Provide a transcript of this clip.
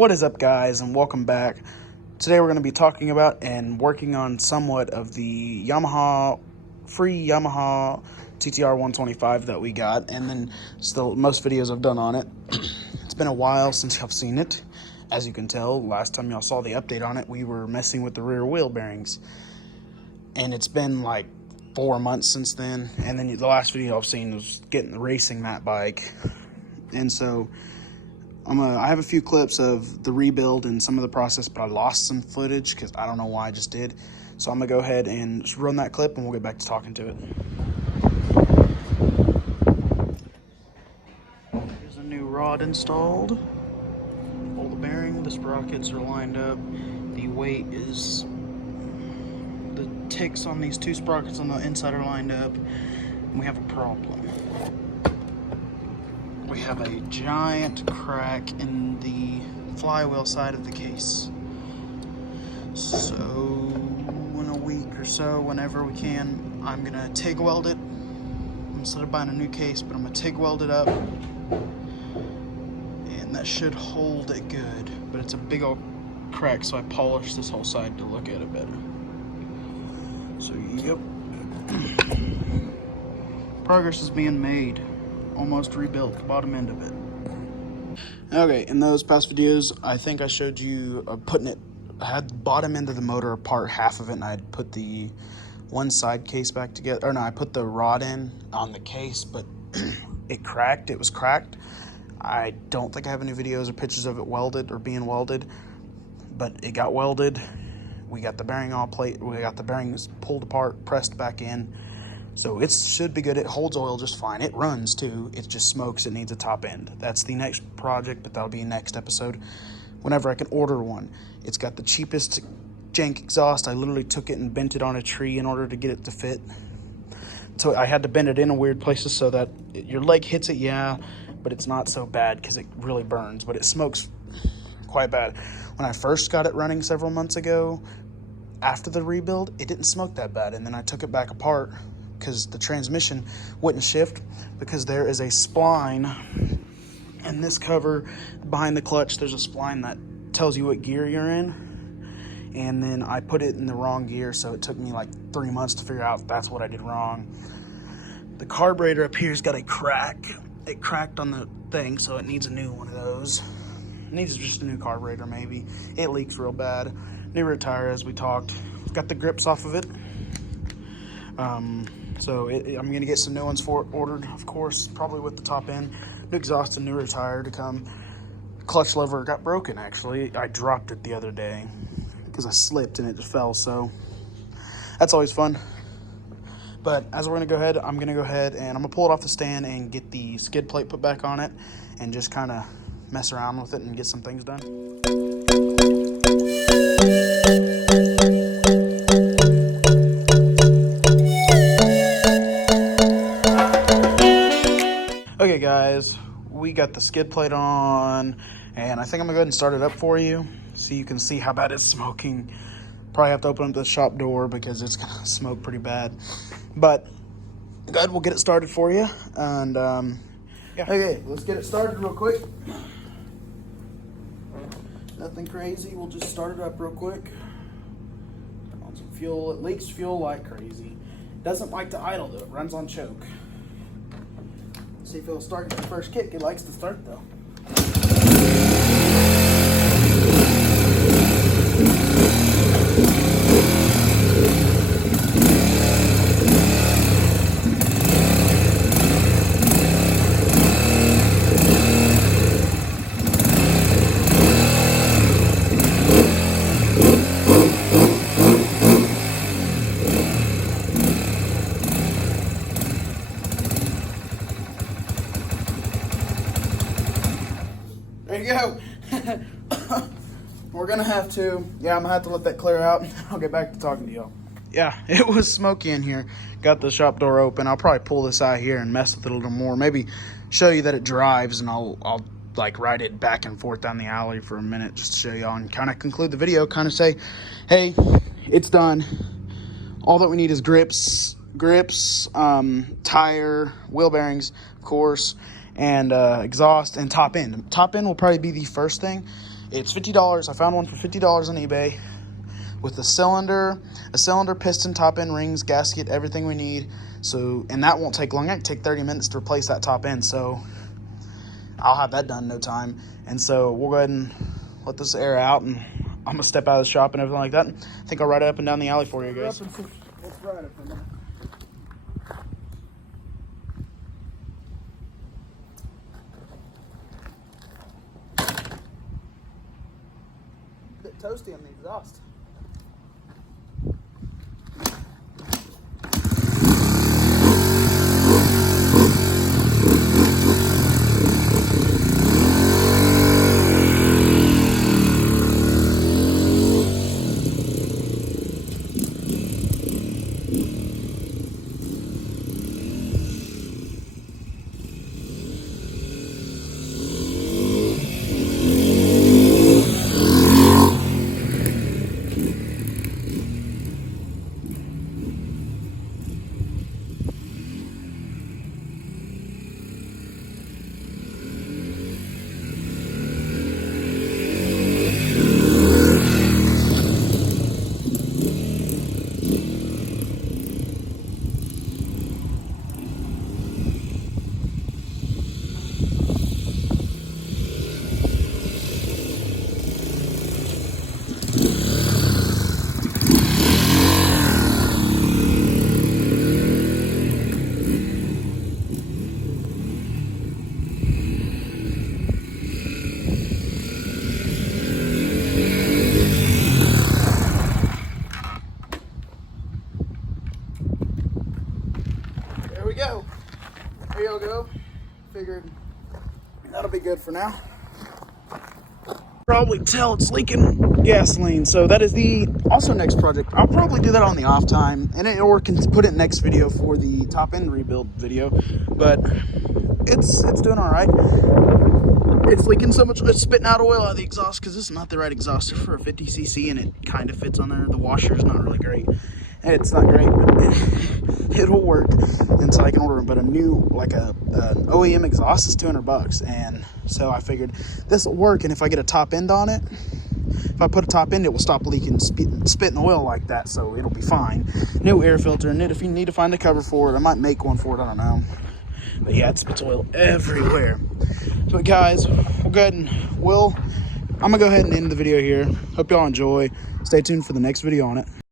What is up, guys, and welcome back. Today we're going to be talking about and working on somewhat of the free Yamaha ttr125 that we got, and then still most videos I've done on it. It's been a while since y'all seen it. As you can tell, last time y'all saw the update on it, we were messing with the rear wheel bearings, and it's been like 4 months since then. And then the last video I've seen was racing that bike, and so I have a few clips of the rebuild and some of the process, but I lost some footage because I don't know why I just did. So I'm gonna go ahead and just run that clip and we'll get back to talking to it. There's a new rod installed. All the bearing, the sprockets are lined up. The weight is, the ticks on these two sprockets on the inside are lined up. And we have a problem. We have a giant crack in the flywheel side of the case. So in a week or so, whenever we can, I'm gonna TIG weld it instead of buying a new case, but I'm gonna TIG weld it up, and that should hold it good. But it's a big old crack, so I polished this whole side to look at it better. So yep, progress is being made. Almost rebuilt the bottom end of it. Okay, in those past videos, I think I showed you I had the bottom end of the motor apart, half of it, and I'd put the one side case back together. Or no, I put the rod in on the case, but it cracked. It was cracked. I don't think I have any videos or pictures of it welded or being welded, but it got welded. We got the bearing we got the bearings pulled apart, pressed back in. So it should be good. It holds oil just fine. It runs too. It just smokes. It needs a top end. That's the next project, but that'll be next episode whenever I can order one. It's got the cheapest jank exhaust. I literally took it and bent it on a tree in order to get it to fit. So I had to bend it in weird places so that your leg hits it, yeah, but it's not so bad because it really burns, but it smokes quite bad. When I first got it running several months ago, after the rebuild, it didn't smoke that bad, and then I took it back apart because the transmission wouldn't shift, because there is a spline in this cover behind the clutch. There's a spline that tells you what gear you're in, and then I put it in the wrong gear, so it took me like 3 months to figure out that's what I did wrong. The carburetor up here's got a crack. It cracked on the thing, so it needs a new one of those. It needs just a new carburetor maybe. It leaks real bad. New rear tire, as we talked. Got the grips off of it. So I'm gonna get some new ones ordered, of course, probably with the top end. New exhaust and newer tire to come. Clutch lever got broken, actually. I dropped it the other day because I slipped and it just fell, so that's always fun. But as we're gonna go ahead, I'm gonna go ahead and I'm gonna pull it off the stand and get the skid plate put back on it and just kind of mess around with it and get some things done. Okay guys, we got the skid plate on, and I think I'm gonna go ahead and start it up for you so you can see how bad it's smoking. Probably have to open up the shop door because it's gonna smoke pretty bad. But good, we'll get it started for you. And yeah. Okay, let's get it started real quick. Nothing crazy, we'll just start it up real quick. Turn on some fuel. It leaks fuel like crazy. Doesn't like to idle though, it runs on choke. See if it'll start at the first kick. It likes to start though. There you go. We're gonna have to, I'm gonna have to let that clear out. I'll get back to talking to y'all. Yeah, it was smoky in here. Got the shop door open. I'll probably pull this out here and mess with it a little more. Maybe show you that it drives, and I'll like ride it back and forth down the alley for a minute just to show y'all and kind of conclude the video. Kind of say, hey, it's done. All that we need is grips, tire, wheel bearings, of course, and exhaust and top end. Top end will probably be the first thing, It's $50. I found one for $50 on eBay with a cylinder, piston, top end rings, gasket, everything we need. So, and that won't take long. It can take 30 minutes to replace that top end. So I'll have that done in no time. And so we'll go ahead and let this air out, and I'm gonna step out of the shop and everything like that. I think I'll ride it up and down the alley for you guys. Let's ride it for a minute. A bit toasty on the exhaust. There we go. There you go. Figured that'll be good for now. Probably tell it's leaking gasoline. So that is the also next project. I'll probably do that on the off time, and or can put it next video for the top end rebuild video. But it's doing all right. It's leaking so much, it's spitting out oil out of the exhaust because this is not the right exhaust for a 50cc, and it kind of fits on there. The washer is not really great. It's not great, but it'll work until I can order them. But a new, like an OEM exhaust is $200, and so I figured this will work. And if I get a top end on it, if I put a top end, it will stop leaking, spitting oil like that, so it'll be fine. New air filter in it. If you need to find a cover for it, I might make one for it. I don't know. But yeah, it spits oil everywhere. But guys, we'll go ahead and I'm gonna go ahead and end the video here. Hope y'all enjoy. Stay tuned for the next video on it.